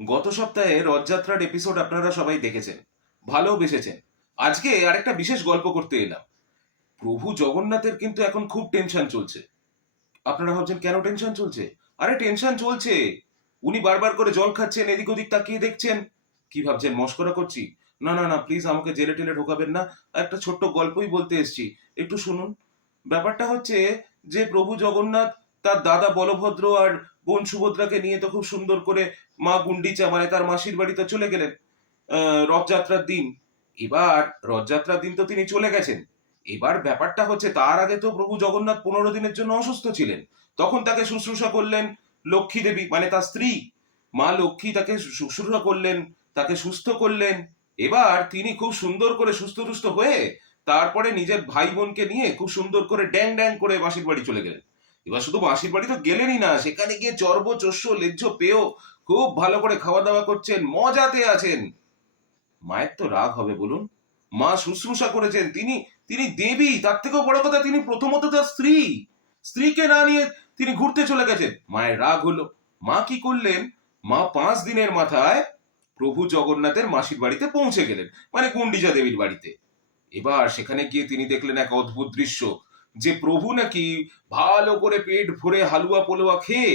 গত সপ্তাহে রথযাত্রার এপিসোড আপনারা সবাই দেখেছেন, ভালোবেসেছেন। আজকে আরেকটা বিশেষ গল্প করতে এলাম। প্রভু জগন্নাথের কিন্তু এখন খুব টেনশন চলছে। আপনারা ভাবছেন কেন টেনশন চলছে? আরে টেনশন চলছে, উনি বারবার করে জল খাচ্ছেন, এদিক ওদিক তাকিয়ে দেখছেন। কি ভাবছেন মস্করা করছি? না না না, প্লিজ আমাকে জেলে টেলে ঢোকাবেন না। একটা ছোট্ট গল্পই বলতে এসেছি, একটু শুনুন। ব্যাপারটা হচ্ছে যে প্রভু জগন্নাথ তার দাদা বলভদ্র আর বোন সুভদ্রাকে নিয়ে তো খুব সুন্দর করে মা গুন্ডিচা মানে তার মাসির বাড়িতে চলে গেলেন রথযাত্রার দিন। এবার রথযাত্রার দিন তো তিনি চলে গেছেন। এবার ব্যাপারটা হচ্ছে তার আগে তো প্রভু জগন্নাথ 15 দিনের জন্য অসুস্থ ছিলেন। তখন তাকে শুশ্রূষা করলেন লক্ষ্মী দেবী মানে তার স্ত্রী। মা লক্ষ্মী তাকে শুশ্রূষা করলেন, তাকে সুস্থ করলেন। এবার তিনি খুব সুন্দর করে সুস্থ টুস্থ হয়ে তারপরে নিজের ভাই বোনকে নিয়ে খুব সুন্দর করে ড্যাং ড্যাং করে মাসির বাড়ি চলে গেলেন। এবার শুধু মাসির বাড়ি তো গেলেনই না, সেখানে গিয়ে চর্ব চস্য লেজ্জ পেয়েও খুব ভালো করে খাওয়া দাওয়া করছেন, মজাতে আছেন। মায়ের তো রাগ হবে বলুন? মা শুশ্রূষা করেছেন, তিনি তিনি দেবী, তার থেকেও বড় কথা তিনি প্রথমত তার স্ত্রী। স্ত্রীকে না নিয়ে তিনি ঘুরতে চলে গেছেন, মায়ের রাগ হলো। মা কি করলেন? মা 5 দিনের মাথায় প্রভু জগন্নাথের মাসির বাড়িতে পৌঁছে গেলেন, মানে গুন্ডিজা দেবীর বাড়িতে। এবার সেখানে গিয়ে তিনি দেখলেন এক অদ্ভুত দৃশ্য, যে প্রভু নাকি ভালো করে পেট ভরে হালুয়া পোলোয়া খেয়ে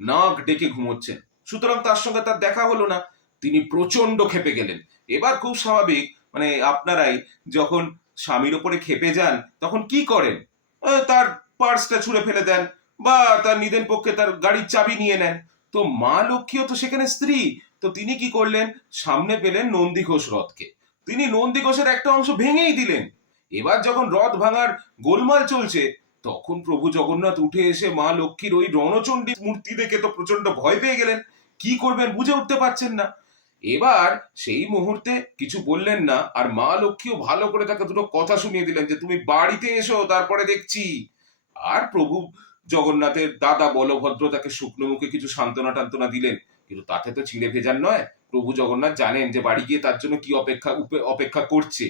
নাক ডেকে ঘুমোচ্ছেন। সুতরাং তার সঙ্গে তার দেখা হলো না। তিনি প্রচন্ড ক্ষেপে গেলেন। এবার খুব স্বাভাবিক, মানে আপনারাই যখন স্বামীর ওপরে ক্ষেপে যান তখন কি করেন? তার পার্সটা ছুঁড়ে ফেলে দেন, বা তার নিদেন পক্ষে তার গাড়ির চাবি নিয়ে নেন। তো মা লক্ষ্মীও তো সেখানে স্ত্রী। তো তিনি কি করলেন? সামনে পেলেন নন্দীঘোষ রথকে, তিনি নন্দীঘোষের একটা অংশ ভেঙেই দিলেন। এবার যখন রথ ভাঙার গোলমাল চলছে, তখন প্রভু জগন্নাথ উঠে এসে মা লক্ষ্মীর ওই রণচণ্ডী মূর্তি দেখে তো প্রচন্ড ভয় পেয়ে গেলেন। কি করবেন বুঝে উঠতে পারছেন না। এবার সেই মুহূর্তে কিছু বললেন না, আর মা লক্ষ্মীও ভালো করে তাকে দুটো কথা শুনিয়ে দিলেন যে তুমি বাড়িতে এসো, তারপরে দেখছি। আর প্রভু জগন্নাথের দাদা বলভদ্র তাকে শুকনো মুখে কিছু সান্ত্বনা টান্তনা দিলেন, কিন্তু তাতে তো ছিঁড়ে ভেজার নয়। প্রভু জগন্নাথ জানেন যে বাড়ি গিয়ে তার জন্য কি অপেক্ষা করছে।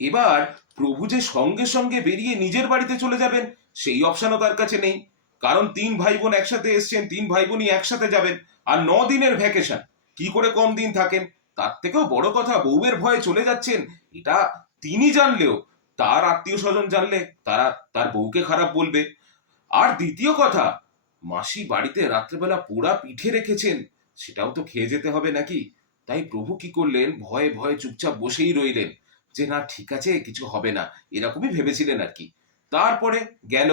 এবার প্রভু যে সঙ্গে সঙ্গে বেরিয়ে নিজের বাড়িতে চলে যাবেন, সেই অপশনও তার কাছে নেই। কারণ 3 ভাই বোন একসাথে এসছেন, 3 ভাই বোনই একসাথে যাবেন। আর 9 দিনের ভ্যাকেশন, কি করে কম দিন থাকেন? তার থেকেও বড় কথা, বউয়ের ভয়ে চলে যাচ্ছেন, এটা তিনি জানলেও তার আত্মীয় স্বজন জানলে তারা তার বউকে খারাপ বলবে। আর দ্বিতীয় কথা, মাসি বাড়িতে রাত্রেবেলা পোড়া পিঠে রেখেছেন, সেটাও তো খেয়ে যেতে হবে নাকি। তাই প্রভু কি করলেন? ভয়ে ভয়ে চুপচাপ বসেই রইলেন, যে না ঠিক আছে, কিছু হবে না, এরকমই ভেবেছিলেন আর কি। তারপরে গেল,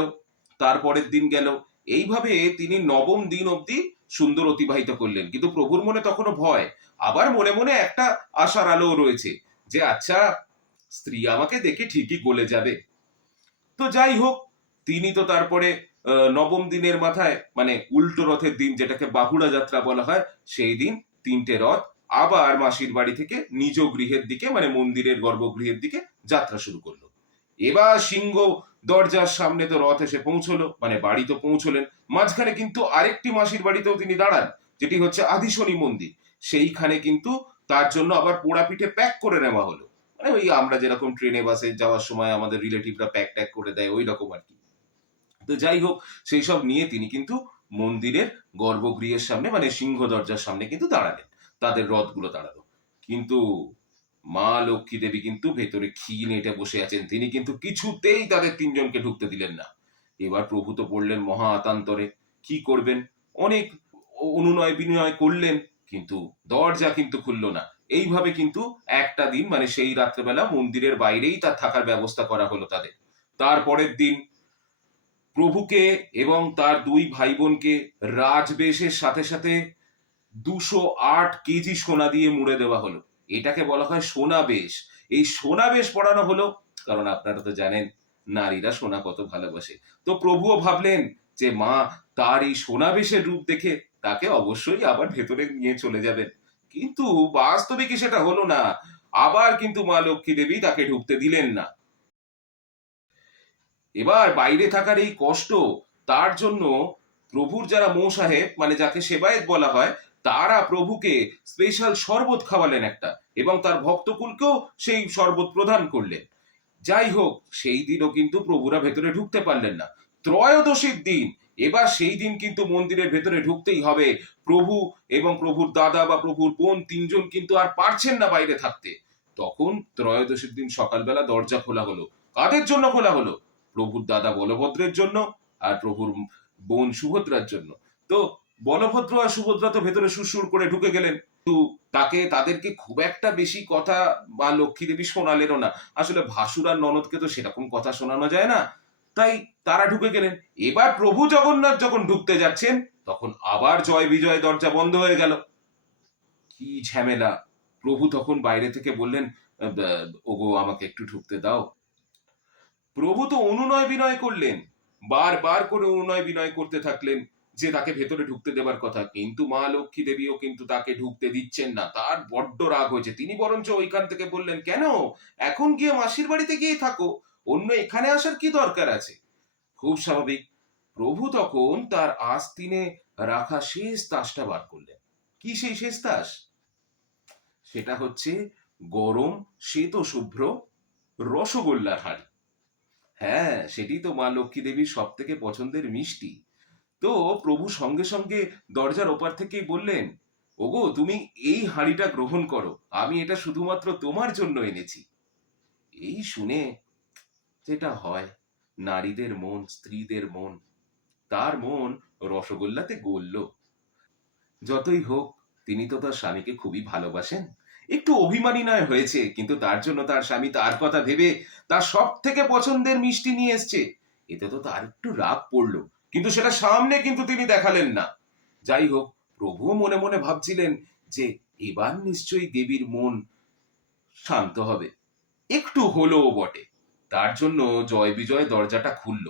তারপরের দিন গেল। এইভাবে তিনি 9ম দিন অবধি সুন্দর অতিবাহিত করলেন, কিন্তু প্রভুর মনে তখনও ভয়। আবার মনে মনে একটা আশার আলো রয়েছে, যে আচ্ছা, স্ত্রী আমাকে দেখে ঠিকই গলে যাবে। তো যাই হোক, তিনি তো তারপরে 9ম দিনের মাথায় মানে উল্টো রথের দিন, যেটাকে বাহুড়া যাত্রা বলা হয়, সেই দিন 3টে রথ আবার মাসির বাড়ি থেকে নিজ গৃহের দিকে মানে মন্দিরের গর্ভগৃহের দিকে যাত্রা শুরু করলো। এবার সিংহ দরজার সামনে তো রথ এসে পৌঁছলো, মানে বাড়ি তো পৌঁছলেন। মাঝখানে কিন্তু আরেকটি মাসির বাড়িতেও তিনি দাঁড়ান, যেটি হচ্ছে আদিশনি মন্দির। সেইখানে কিন্তু তার জন্য আবার পোড়া পিঠে প্যাক করে নেওয়া হলো, মানে ওই আমরা যেরকম ট্রেনে বাসে যাওয়ার সময় আমাদের রিলেটিভরা প্যাক ট্যাক করে দেয়, ওই রকম আর কি। তো যাই হোক, সেই সব নিয়ে তিনি কিন্তু মন্দিরের গর্ভগৃহের সামনে মানে সিংহ দরজার সামনে কিন্তু দাঁড়ালেন, তাদের রথগুলো দাঁড়ালো। কিন্তু মা লক্ষ্মী দেবী কিন্তু ভেতরে খিল এঁটে বসে আছেন, তিনি কিন্তু কিছুতেই তাদের 3জনকে ঢুকতে দিলেন না। এবার প্রভু তো পড়লেন মহা আতান্তরে। কি করবেন? অনেক অনুনয় বিনয় করলেন, কিন্তু দরজা কিন্তু খুললো না। এইভাবে কিন্তু একটা দিন মানে সেই রাত্রেবেলা মন্দিরের বাইরেই তার থাকার ব্যবস্থা করা হলো তাদের। তারপরের দিন প্রভুকে এবং তার 2 ভাই বোনকে রাজবেশের সাথে সাথে 208 কেজি সোনা দিয়ে মুড়ে দেওয়া হলো। এটাকে বলা হয় সোনাবেশ। এই সোনাবেশ পড়ানো হলো, কারণ আপনারা তো জানেন নারীরা সোনা কত ভালোবাসে। তো প্রভুও ভাবলেন যে মা তার এই সোনাবেশের রূপ দেখে তাকে অবশ্যই আবার ভেতরে নিয়ে চলে যাবেন। কিন্তু বাস্তবে কি সেটা হলো না। আবার কিন্তু মা লক্ষ্মী দেবী তাকে ঢুকতে দিলেন না। এবার বাইরে থাকার এই কষ্ট, তার জন্য প্রভুর যারা মৌ সাহেব মানে যাকে সেবায়েত বলা হয়, তারা প্রভুকে স্পেশাল শরবত খাওয়ালেন একটা, এবং তার ভক্তকুলকেও সেই শরবত প্রদান করলেন। যাই হোক, সেই দিনও কিন্তু প্রভুরা ভেতরে ঢুকতে পারলেন না। ত্রয়োদশীর দিন এবার সেই দিন কিন্তু মন্দিরের ভেতরে ঢুকতেই হবে। প্রভু এবং প্রভুর দাদা বা প্রভুর বোন তিনজন কিন্তু আর পারছেন না বাইরে থাকতে। তখন ত্রয়োদশীর দিন সকালবেলা দরজা খোলা হলো। কাদের জন্য খোলা হলো? প্রভুর দাদা বলভদ্রের জন্য আর প্রভুর বোন সুভদ্রার জন্য। তো বলভদ্র আর সুভদ্রা তো ভেতরে সুরসুর করে ঢুকে গেলেন, কিন্তু তাদেরকে খুব একটা বেশি কথা বা লক্ষ্মী দেবী শোনালেনও না। আসলে ভাসুর আর ননদকে তো সেরকম কথা শোনানো যায় না, তাই তারা ঢুকে গেলেন। এবার প্রভু জগন্নাথ যখন ঢুকতে যাচ্ছেন, তখন আবার জয় বিজয় দরজা বন্ধ হয়ে গেল। কি ঝামেলা! প্রভু তখন বাইরে থেকে বললেন, ওগো আমাকে একটু ঢুকতে দাও। প্রভু তো অনুনয় বিনয় করলেন, বারবার করে অনুনয় বিনয় করতে থাকলেন যে তাকে ভেতরে ঢুকতে দেবার কথা, কিন্তু মা লক্ষ্মী দেবীও কিন্তু তাকে ঢুকতে দিচ্ছেন না। তার বড্ড রাগ হয়েছে। তিনি বরঞ্চ ওইখান থেকে বললেন, কেন এখন গিয়ে মাসির বাড়িতে গিয়ে থাকো, অন্য এখানে আসার কি দরকার আছে? খুব স্বাভাবিক। প্রভু তখন তার আস্তিনে রাখা শেষ তাসটা বার করলেন। কি সেই শেষ তাস? সেটা হচ্ছে গরম শ্বেত শুভ্র রসগোল্লার হাঁড়ি। হ্যাঁ, সেটি তো মা লক্ষ্মী দেবীর সব থেকে পছন্দের মিষ্টি। তো প্রভু সঙ্গে সঙ্গে দরজার ওপার থেকেই বললেন, ওগো তুমি এই হাঁড়িটা গ্রহণ করো, আমি এটা শুধুমাত্র তোমার জন্য এনেছি। এই শুনে যেটা হয়, নারীদের মন, স্ত্রীদের মন, তার মন রসগোল্লাতে গলল। যতই হোক, তিনি তো তার স্বামীকে খুবই ভালোবাসেন। একটু অভিমানী নয় হয়েছে, কিন্তু তার জন্য তার স্বামী তার কথা ভেবে তার সব থেকে পছন্দের মিষ্টি নিয়ে এসছে। এতে তো তার একটু রাগ পড়লো, কিন্তু সেটা সামনে কিন্তু তিনি দেখালেন না। যাই হোক, প্রভুও মনে মনে ভাবছিলেন যে এবার নিশ্চয়ই দেবীর মন শান্ত হবে। একটু হলোও বটে। তার জন্য জয় বিজয় দরজাটা খুলল।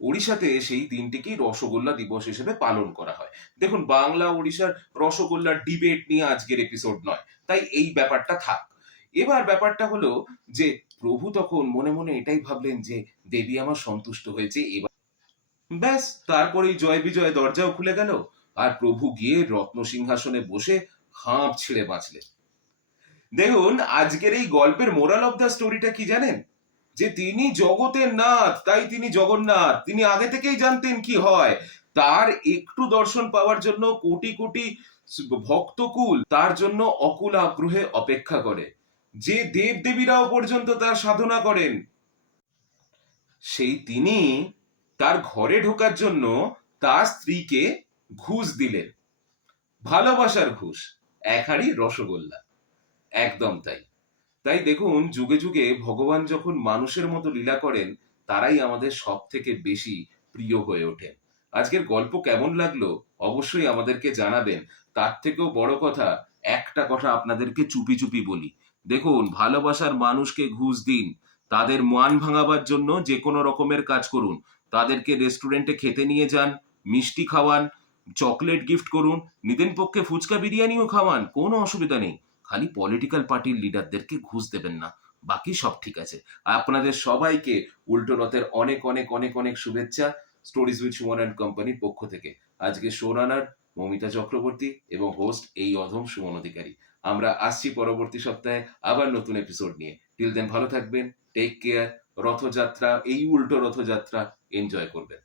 ওড়িশাতে সেই দিনটিকেই রসগোল্লা দিবস হিসেবে পালন করা হয়। দেখুন, বাংলা ওড়িশার রসগোল্লার ডিবেট নিয়ে আজকের এপিসোড নয়, তাই এই ব্যাপারটা থাক। এবার ব্যাপারটা হলো যে প্রভু তখন মনে মনে এটাই ভাবলেন যে দেবী আমার সন্তুষ্ট হয়েছে। এবার ব্যাস, তারপরেই জয় বিজয় দরজাও খুলে গেল, আর প্রভু গিয়ে রত্ন সিংহাসনে বসে হাঁপ ছেড়ে বাঁচলেন। দেখুন, আজকের এই গল্পের মোরাল অফ দ্য স্টোরিটা কি জানেন? যে তিনি জগতের নাথ, তাই তিনি জগন্নাথ। তিনি আগে থেকেই জানতেন কি হয়। তার একটু দর্শন পাওয়ার জন্য কোটি কোটি ভক্তকুল তার জন্য অকুল আগ্রহে অপেক্ষা করে। যে দেব দেবীরাও পর্যন্ত তার সাধনা করেন, সেই তিনি তার ঘরে ঢোকার জন্য তার স্ত্রীকে ঘুষ দিলেন। ভালোবাসার ঘুষ, এক হাঁড়ি রসগোল্লা। একদম তাই। তাই দেখুন, যুগে যুগে ভগবান যখন মানুষের মতো লীলা করেন, তারাই আমাদের সব থেকে বেশি প্রিয় হয়ে ওঠেন। আজকের গল্প কেমন লাগলো অবশ্যই আমাদেরকে জানাবেন। তার থেকেও বড় কথা, একটা কথা আপনাদেরকে চুপি চুপি বলি, দেখুন, ভালোবাসার মানুষকে ঘুষ দিন, তাদের মান ভাঙাবার জন্য যে কোনো রকমের কাজ করুন, তাদেরকে রেস্টুরেন্টে খেতে নিয়ে যান, মিষ্টি খাওয়ান, চকলেট গিফট করুন, নিদেন পক্ষে ফুচকা বিরিয়ানিও খাওয়ান, কোনো অসুবিধা নেই। খালি পলিটিক্যাল পার্টির লিডারদেরকে ঘুষ দেবেন না, বাকি সব ঠিক আছে। আপনাদের সবাইকে উল্টো রথের অনেক অনেক অনেক অনেক শুভেচ্ছা স্টোরিজ উইথ সুমন অ্যান্ড কোম্পানির পক্ষ থেকে। আজকে শো রানার মমিতা চক্রবর্তী এবং হোস্ট এই অধম সুমন অধিকারী। আমরা আসছি পরবর্তী সপ্তাহে আবার নতুন এপিসোড নিয়ে। টিল দেন ভালো থাকবেন, টেক কেয়ার। রথযাত্রা, এই উল্টো রথযাত্রা এনজয় করবেন।